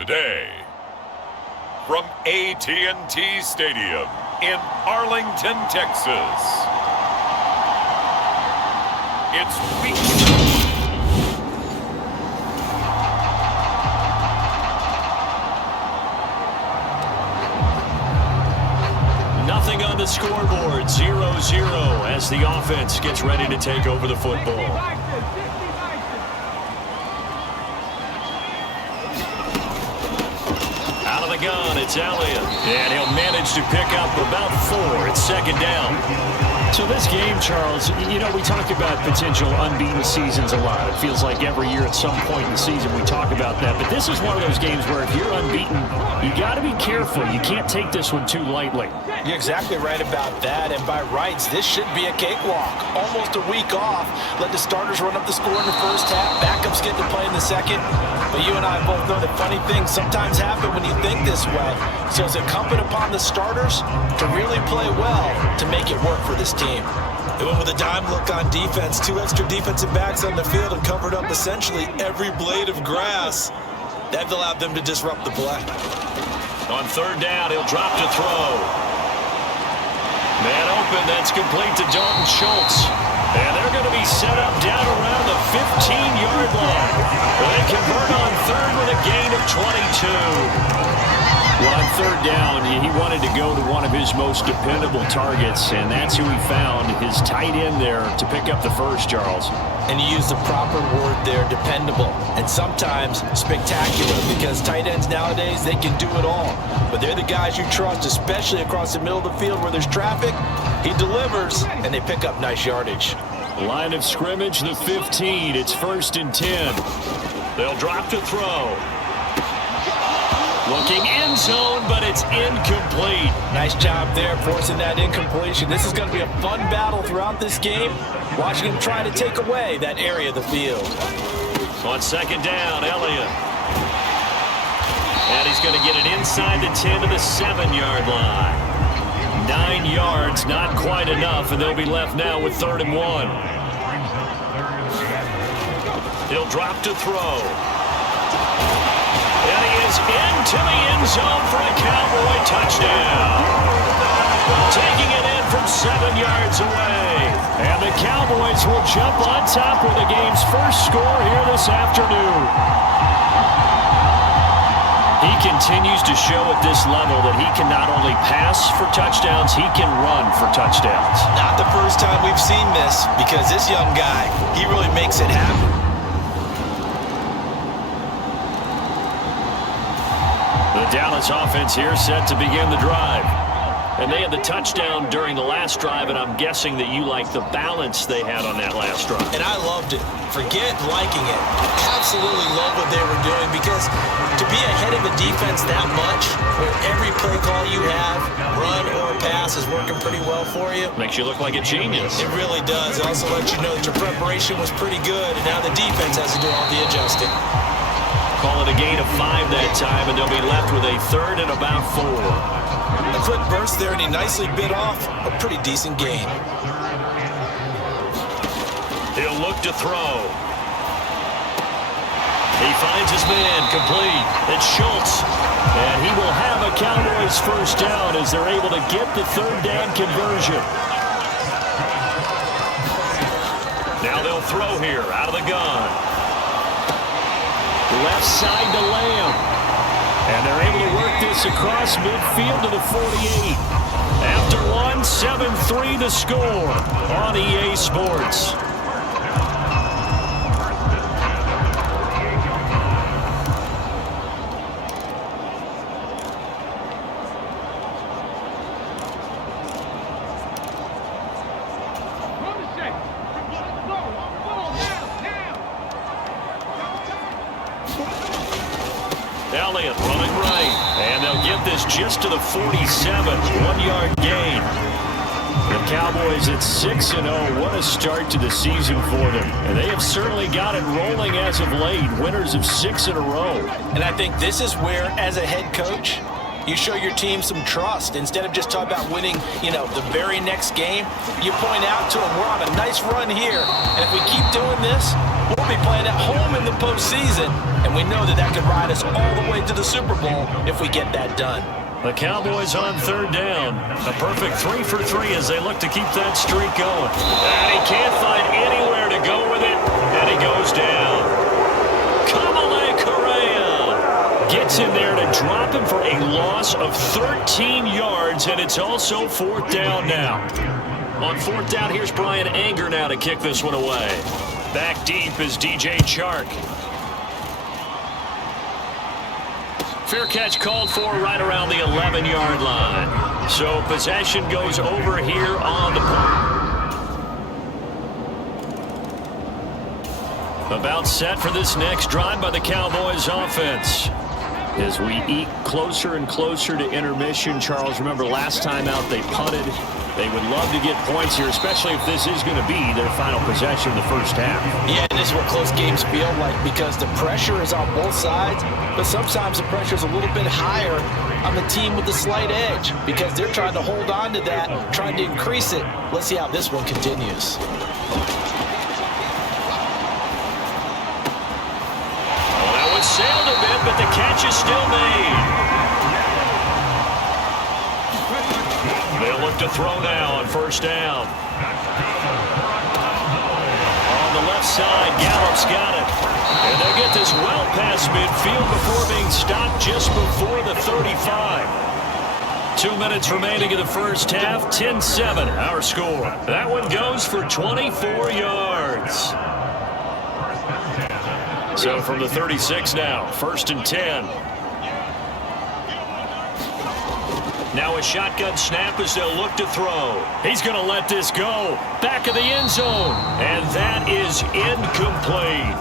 Today, from AT&T Stadium in Arlington, Texas, it's week. Nothing on the scoreboard, 0-0 as the offense gets ready to take over the football. Out of the gun, it's Elliott. And he'll manage to pick up about 4. It's second down. So this game, Charles, you know, we talk about potential unbeaten seasons a lot. It feels like every year at some point in the season we talk about that. But this is one of those games where if you're unbeaten, you got to be careful. You can't take this one too lightly. You're exactly right about that. And by rights, this should be a cakewalk. Almost a week off. Let the starters run up the score in the first half. Backups get to play in the second. But you and I both know that funny things sometimes happen when you think this way. So it's incumbent upon the starters to really play well to make it work for this team. They went with a dime look on defense. 2 extra defensive backs on the field and covered up essentially every blade of grass. That allowed them to disrupt the play. On third down, he'll drop to throw. Man open, that's complete to Dalton Schultz. And they're going to be set up down around the 15-yard line. They convert on third with a gain of 22. Well, on third down, he wanted to go to one of his most dependable targets, and that's who he found, his tight end there, to pick up the first, Charles. And you use the proper word there, dependable, and sometimes spectacular, because tight ends nowadays, they can do it all. But they're the guys you trust, especially across the middle of the field where there's traffic. He delivers, and they pick up nice yardage. Line of scrimmage, the 15. It's 1st and 10. They'll drop to throw. Looking end zone, but it's incomplete. Nice job there forcing that incompletion. This is going to be a fun battle throughout this game. Watching him try to take away that area of the field. On second down, Elliott. And he's going to get it inside the 10 to the 7-yard line. 9 yards, not quite enough, and they'll be left now with 3rd and 1. He'll drop to throw. And he is into the end zone for a Cowboy touchdown. Taking it in from 7 yards away. And the Cowboys will jump on top with the game's first score here this afternoon. He continues to show at this level that he can not only pass for touchdowns, he can run for touchdowns. Not the first time we've seen this, because this young guy, he really makes it happen. The Dallas offense here set to begin the drive. And they had the touchdown during the last drive, and I'm guessing that you like the balance they had on that last drive. And I loved it. Forget liking it. Absolutely love what they were doing, because to be ahead of the defense that much, where every play call you have, run or pass, is working pretty well for you. Makes you look like a genius. It really does. It also lets you know that your preparation was pretty good, and now the defense has to do all the adjusting. Call it a gain of 5 that time, and they'll be left with a 3rd and about 4. A quick burst there, and he nicely bit off a pretty decent gain. He'll look to throw. He finds his man complete. It's Schultz. And he will have a Cowboys first down as they're able to get the 3rd down conversion. Now they'll throw here out of the gun. Left side to Lamb. And they're able to work this across midfield to the 48. After 1, 7-3 the score on EA Sports. Elliott running right, and they'll get this just to the 47, 1-yard gain. The Cowboys at 6-0. What a start to the season for them. And they have certainly got it rolling as of late. Winners of 6 in a row. And I think this is where, as a head coach, you show your team some trust. Instead of just talking about winning, the very next game, you point out to them, we're on a nice run here. And if we keep doing this, We'll be playing at home in the postseason, and we know that that could ride us all the way to the Super Bowl if we get that done. The Cowboys on third down. A perfect 3 for 3 as they look to keep that streak going. And he can't find anywhere to go with it, and he goes down. Kamale Correa gets in there to drop him for a loss of 13 yards, and it's also fourth down now. On fourth down, here's Brian Anger now to kick this one away. Back deep is DJ Chark. Fair catch called for right around the 11-yard line. So possession goes over here on the point. About set for this next drive by the Cowboys offense. As we eke closer and closer to intermission, Charles, remember last time out they punted. They would love to get points here, especially if this is going to be their final possession of the first half. Yeah, and this is what close games feel like because the pressure is on both sides, but sometimes the pressure is a little bit higher on the team with the slight edge because they're trying to hold on to that, trying to increase it. Let's see how this one continues. Well, that one sailed a bit, but the catch is still made. They'll look to throw now on first down. On the left side, Gallup's got it. And they'll get this well past midfield before being stopped just before the 35. 2 minutes remaining in the first half. 10-7, our score. That one goes for 24 yards. So from the 36 now, first and 10. Now a shotgun snap as they'll look to throw. He's going to let this go. Back of the end zone. And that is incomplete.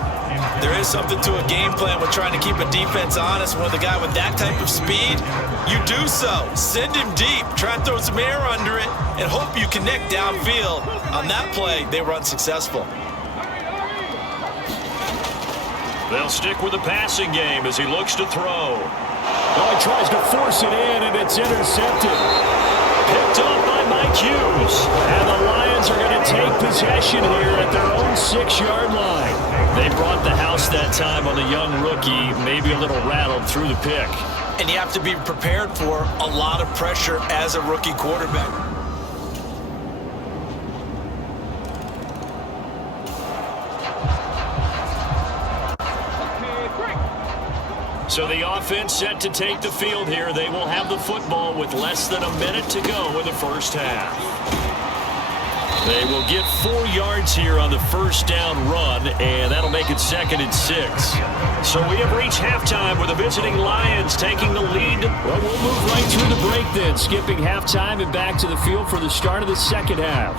There is something to a game plan with trying to keep a defense honest. When the guy with that type of speed, you do so. Send him deep. Try and throw some air under it and hope you connect downfield. On that play, they were unsuccessful. They'll stick with the passing game as he looks to throw. Well, he tries to force it in, and it's intercepted. Picked up by Mike Hughes. And the Lions are going to take possession here at their own 6-yard line. They brought the house that time on the young rookie, maybe a little rattled through the pick. And you have to be prepared for a lot of pressure as a rookie quarterback. So the offense set to take the field here. They will have the football with less than a minute to go in the first half. They will get 4 yards here on the first down run, and that'll make it second and 6. So we have reached halftime with the visiting Lions taking the lead. Well, we'll move right through the break then, skipping halftime and back to the field for the start of the second half.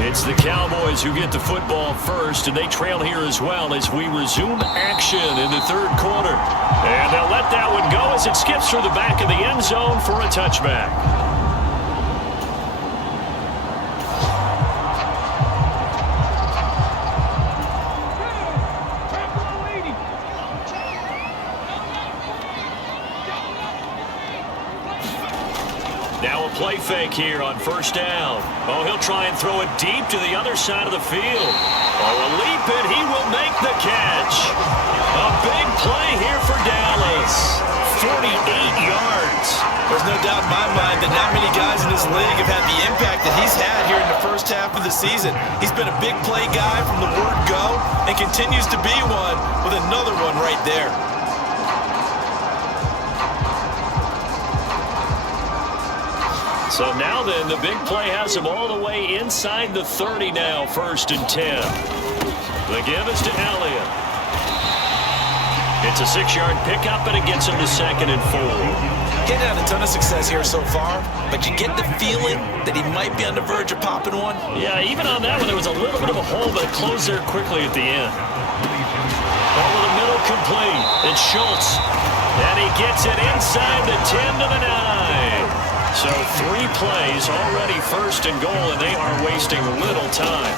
It's the Cowboys who get the football first, and they trail here as well as we resume action in the third quarter. And they'll let that one go as it skips through the back of the end zone for a touchback. Now a play fake here on first down. Oh, he'll try and throw it deep to the other side of the field. Oh, a leap, and he will make the catch. A big play here for Dallas. 48 yards. There's no doubt in my mind that not many guys in this league have had the impact that he's had here in the first half of the season. He's been a big play guy from the word go and continues to be one with another one right there. So now then, the big play has him all the way inside the 30 now, first and 10. The give is to Elliott. It's a 6-yard pickup, and it gets him to second and 4. He's had a ton of success here so far, but you get the feeling that he might be on the verge of popping one. Yeah, even on that one, there was a little bit of a hole, but it closed there quickly at the end. Over the middle complete. It's Schultz. And he gets it inside the 10 to the 9. So 3 plays already first and goal, and they are wasting little time.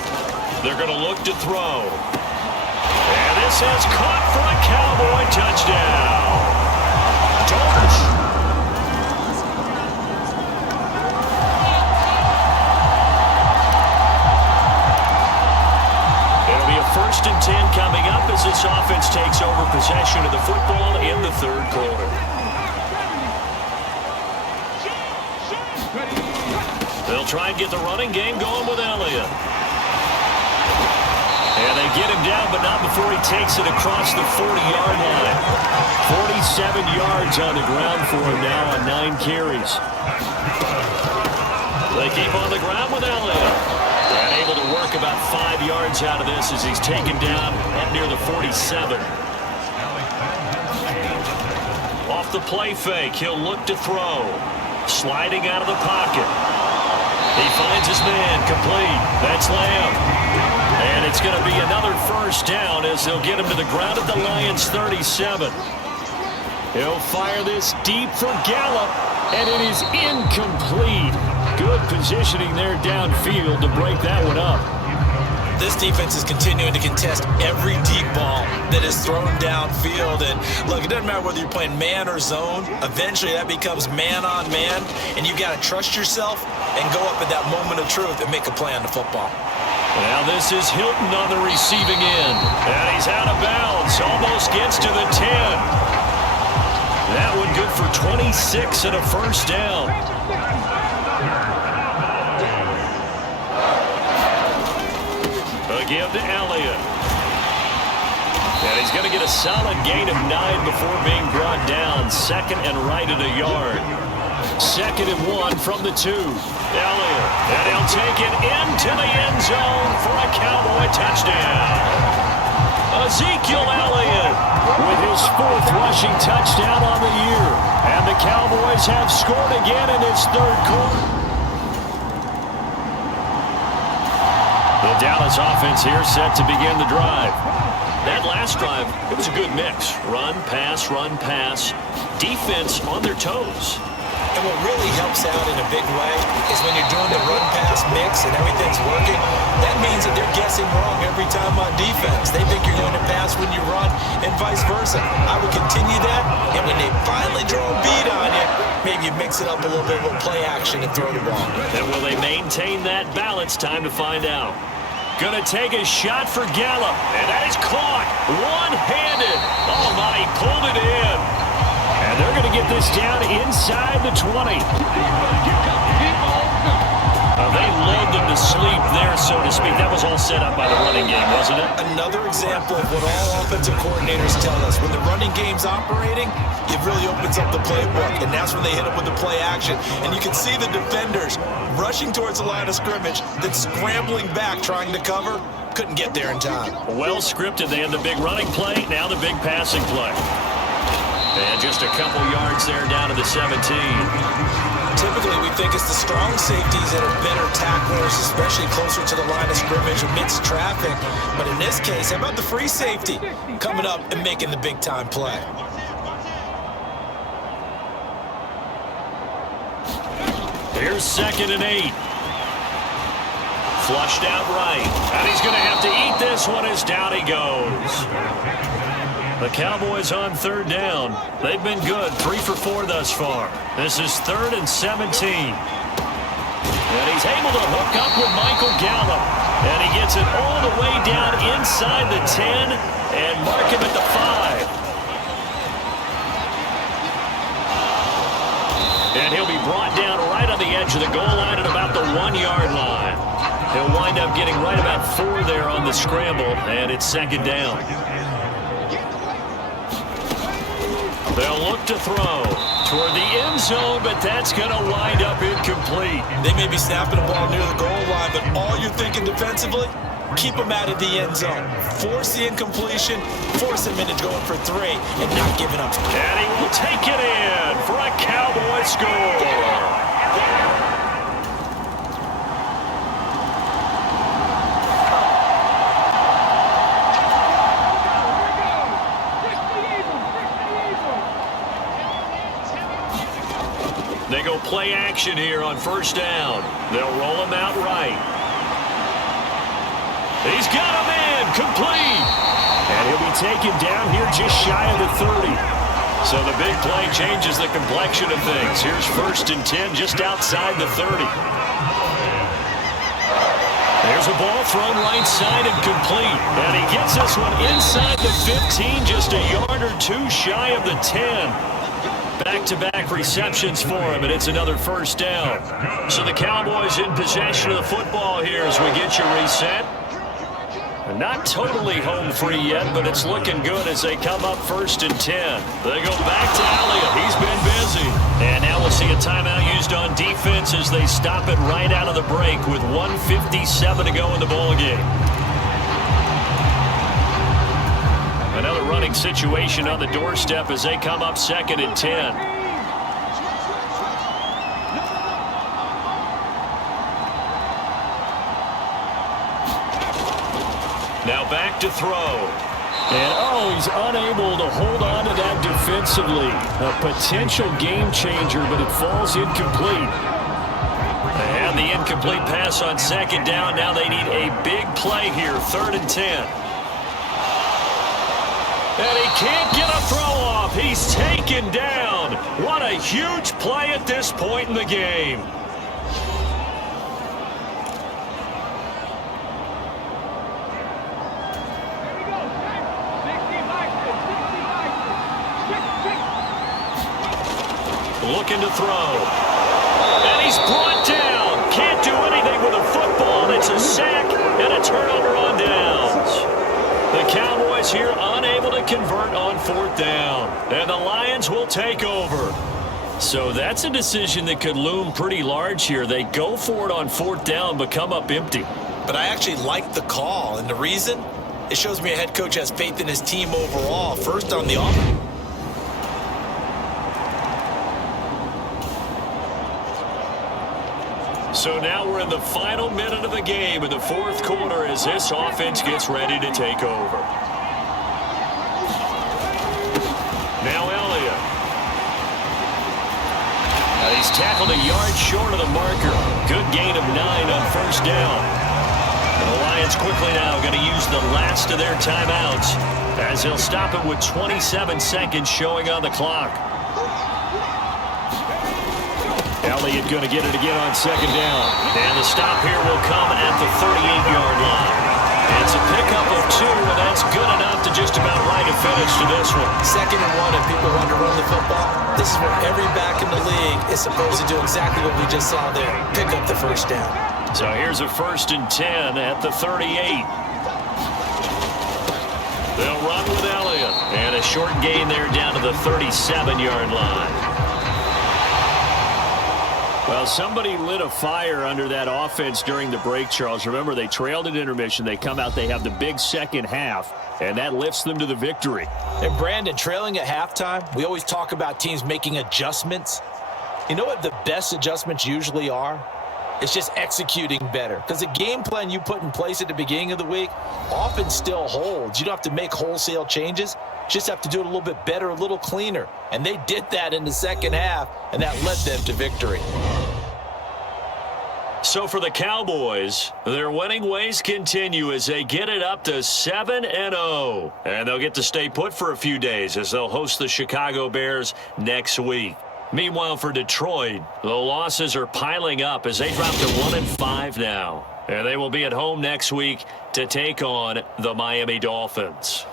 They're going to look to throw. And this has caught for a Cowboy touchdown. George. possession of the football in the third quarter. They'll try and get the running game going with Elliott. And they get him down, but not before he takes it across the 40-yard line. 47 yards on the ground for him now on 9 carries. They keep on the ground with Elliott. And able to work about 5 yards out of this as he's taken down up near the 47. Off the play fake, he'll look to throw. Sliding out of the pocket. He finds his man, complete. That's Lamb. And it's going to be another first down as they'll get him to the ground at the Lions' 37. He'll fire this deep for Gallup, and it is incomplete. Good positioning there downfield to break that one up. This defense is continuing to contest every deep ball that is thrown downfield. And look, it doesn't matter whether you're playing man or zone. Eventually that becomes man on man, and you've got to trust yourself and go up at that moment of truth and make a play on the football. Now this is Hilton on the receiving end. And he's out of bounds. Almost gets to the 10. That one good for 26 and a first down. Give to Elliott. And he's going to get a solid gain of 9 before being brought down. Second and right at a yard. 2nd and 1 from the 2. Elliott. And he'll take it into the end zone for a Cowboy touchdown. Ezekiel Elliott with his 4th rushing touchdown on the year. And the Cowboys have scored again in this third quarter. The Dallas offense here set to begin the drive. That last drive, it was a good mix. Run, pass, defense on their toes. And what really helps out in a big way is when you're doing the run-pass mix and everything's working, that means that they're guessing wrong every time on defense. They think you're going to pass when you run and vice versa. I would continue that, and when they finally draw a beat on you, maybe you mix it up a little bit with play action and throw the ball. And will they maintain that balance? Time to find out. Going to take a shot for Gallup, and that is caught one-handed. Oh, my, he pulled it in. And they're going to get this down inside the 20. They lulled them to sleep there, so to speak. That was all set up by the running game, wasn't it? Another example of what all offensive coordinators tell us. When the running game's operating, it really opens up the playbook, and that's when they hit up with the play action. And you can see the defenders rushing towards the line of scrimmage, then scrambling back, trying to cover. Couldn't get there in time. Well scripted. They had the big running play, now the big passing play. And just a couple yards there down to the 17. Typically, we think it's the strong safeties that are better tacklers, especially closer to the line of scrimmage amidst traffic. But in this case, how about the free safety coming up and making the big-time play? Here's 2nd and 8. Flushed out right. And he's going to have to eat this one as down he goes. The Cowboys on 3rd down. They've been good, 3 for 4 thus far. This is 3rd and 17. And he's able to hook up with Michael Gallup. And he gets it all the way down inside the 10 and mark him at the 5. And he'll be brought down right on the edge of the goal line at about the 1-yard line. He'll wind up getting right about 4 there on the scramble, and it's 2nd down. They'll look to throw toward the end zone, but that's going to wind up incomplete. They may be snapping the ball near the goal line, but all you're thinking defensively, keep them out of the end zone. Force the incompletion, force them into going for 3, and not giving up. And he will take it in for a Cowboy score. They go play action here on 1st down. They'll roll him out right. He's got him in, complete. And he'll be taken down here just shy of the 30. So the big play changes the complexion of things. Here's 1st and 10 just outside the 30. There's a ball thrown right side and complete. And he gets this one inside the 15, just a yard or two shy of the 10. Back-to-back receptions for him, and it's another first down. So the Cowboys in possession of the football here as we get you reset. Not totally home free yet, but it's looking good as they come up 1st and 10. They go back to Elliott. He's been busy. And now we'll see a timeout used on defense as they stop it right out of the break with 1:57 to go in the ballgame. Another running situation on the doorstep as they come up 2nd and 10. Now back to throw. And, he's unable to hold on to that defensively. A potential game changer, but it falls incomplete. They have the incomplete pass on 2nd down. Now they need a big play here, 3rd and 10. And he can't get a throw off. He's taken down. What a huge play at this point in the game. Looking to throw. And he's brought down. Can't do anything with a football. It's a sack and a turnover on downs. The Cowboys here unable to convert on 4th down. And the Lions will take over. So that's a decision that could loom pretty large here. They go for it on 4th down, but come up empty. But I actually like the call. And the reason? It shows me a head coach has faith in his team overall. First on the offense. So now we're in the final minute of the game in the 4th quarter as this offense gets ready to take over. Now Elliott. He's tackled a yard short of the marker. Good gain of 9 on 1st down. And the Lions quickly now going to use the last of their timeouts as they'll stop it with 27 seconds showing on the clock. Elliott going to get it again on 2nd down. And the stop here will come at the 38-yard line. It's a pickup of 2, and that's good enough to just about write a finish to this one. 2nd and 1, if people want to run the football, this is where every back in the league is supposed to do exactly what we just saw there. Pick up the 1st down. So here's a 1st and 10 at the 38. They'll run with Elliott. And a short gain there down to the 37-yard line. Well, somebody lit a fire under that offense during the break, Charles. Remember, they trailed at intermission. They come out, they have the big second half, and that lifts them to the victory. And, Brandon, trailing at halftime, we always talk about teams making adjustments. You know what the best adjustments usually are? It's just executing better. Because the game plan you put in place at the beginning of the week often still holds. You don't have to make wholesale changes. Just have to do it a little bit better, a little cleaner. And they did that in the second half, and that led them to victory. So for the Cowboys, their winning ways continue as they get it up to 7-0. And they'll get to stay put for a few days as they'll host the Chicago Bears next week. Meanwhile, for Detroit, the losses are piling up as they drop to 1-5 now. And they will be at home next week to take on the Miami Dolphins.